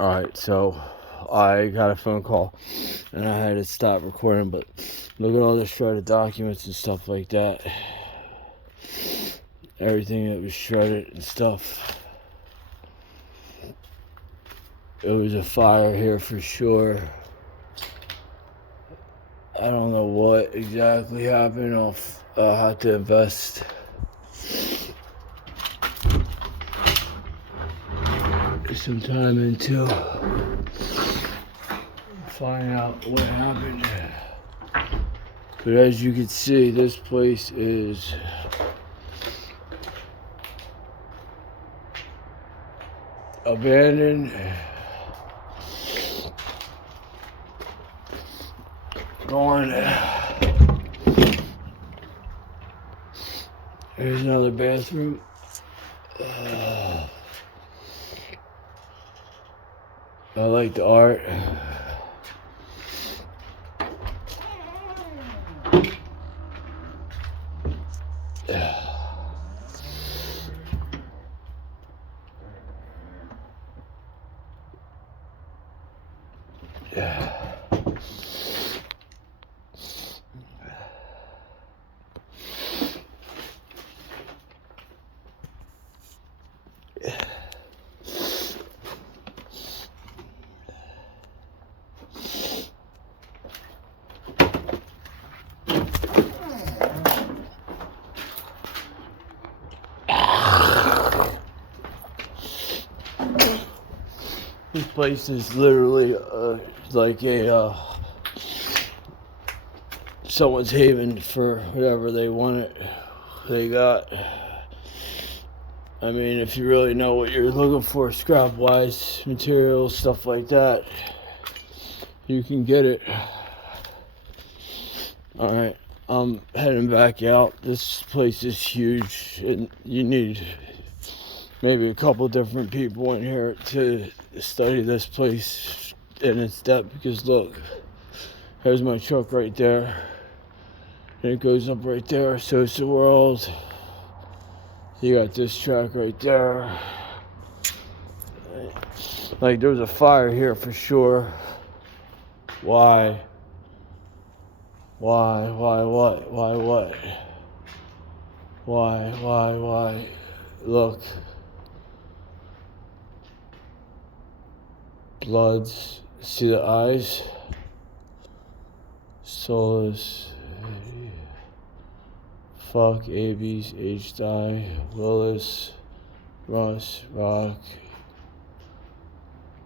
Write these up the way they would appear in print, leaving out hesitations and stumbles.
Alright, so I got a phone call and I had to stop recording, but look at all the shredded documents and stuff like that. Everything that was shredded and stuff. It was a fire here for sure. I don't know what exactly happened. I'll have to invest some time into find out what happened. But as you can see, this place is abandoned. Gone. There's another bathroom. I like the art. This place is literally like a someone's haven for whatever they they got. I mean, if you really know what you're looking for, scrap-wise, materials, stuff like that, you can get it. Alright, I'm heading back out. This place is huge, and you need maybe a couple different people in here to study this place in its depth, because look, there's my truck right there, and it goes up right there, so it's the world. You got this track right there. Like, there was a fire here for sure. Why? What? Why? Look. Bloods. See the eyes? Soulless. Fuck, Abies, H-Die, Willis, Russ, Rock.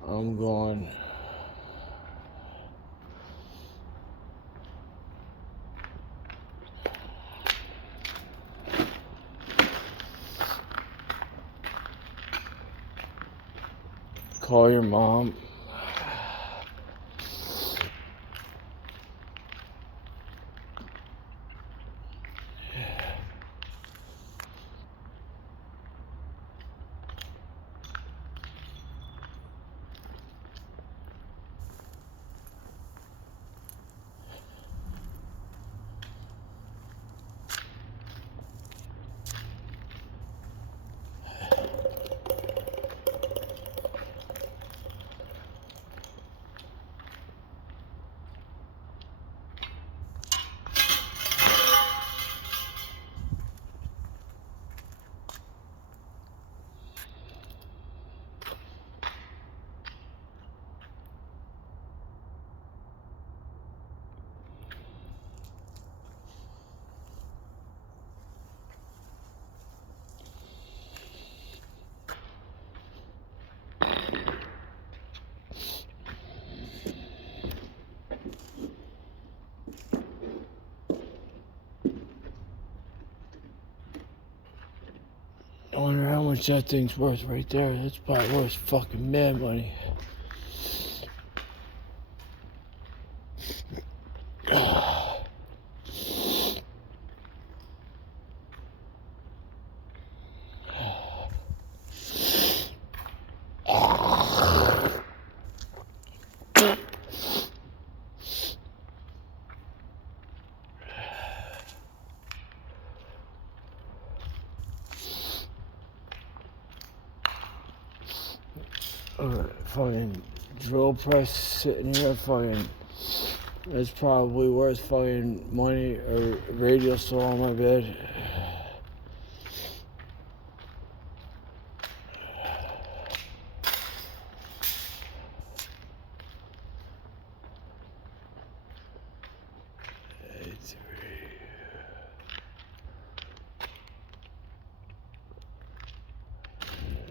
I'm gone. Call your mom. I wonder how much that thing's worth right there. That's probably worth fucking mad money. Fucking drill press sitting here. Fucking, it's probably worth fucking money. Or radio saw on my bed.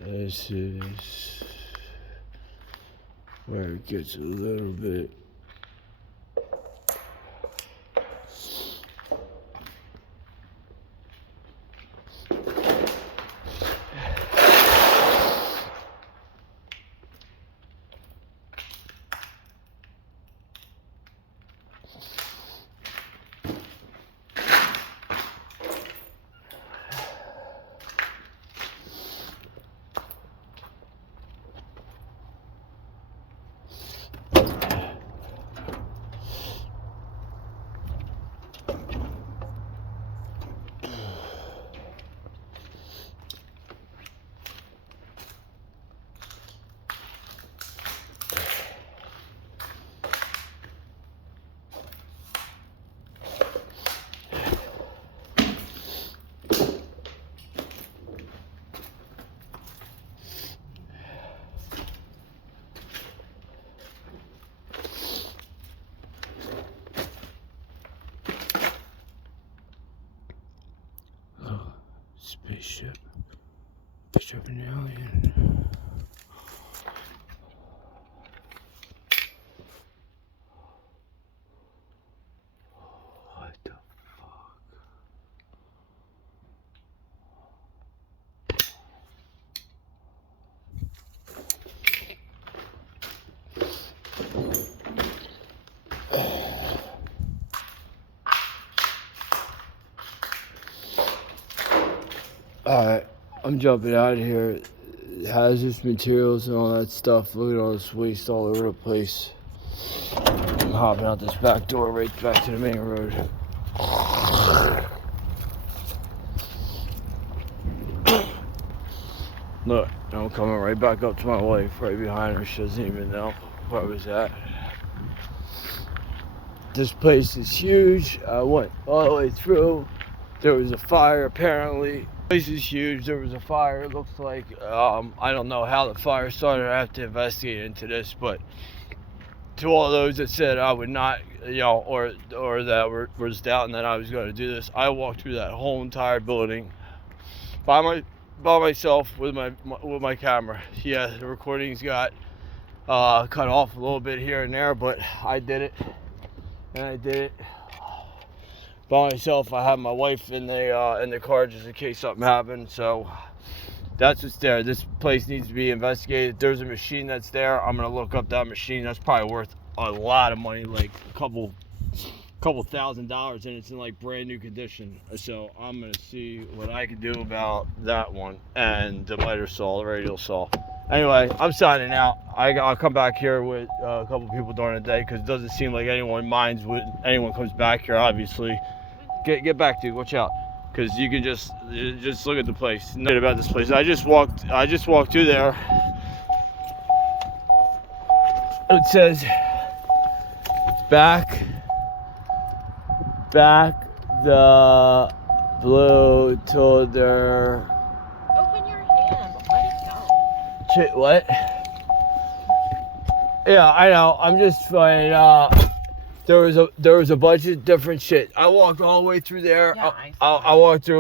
This is where it gets a little bit spaceship. Picture of an alien. What the fuck? Alright, I'm jumping out of here. Hazardous materials and all that stuff. Look at all this waste all over the place. I'm hopping out this back door right back to the main road. Look, I'm coming right back up to my wife, right behind her. She doesn't even know where I was at. This place is huge. I went all the way through. There was a fire apparently. This place is huge. There was a fire. It looks like I don't know how the fire started. I have to investigate into this. But to all those that said I would not, or that was doubting that I was going to do this, I walked through that whole entire building by myself with my camera. Yeah, the recordings got cut off a little bit here and there, but I did it, and I did it by myself. I had my wife in the car just in case something happened. So that's what's there. This place needs to be investigated. There's a machine that's there. I'm gonna look up that machine. That's probably worth a lot of money, like a couple $1,000, and it's in like brand new condition. So I'm gonna see what I can do about that one and the miter saw, the radial saw. Anyway, I'm signing out. I'll come back here with a couple people during the day because it doesn't seem like anyone minds when anyone comes back here. Obviously, get back, dude. Watch out, because you can just look at the place. Nothing about this place. I just walked through there. It says back the blue to their. Open your hand. Let it go. What? Yeah, I know. I'm just fine. There was a bunch of different shit. I walked all the way through there. Yeah, I walked through.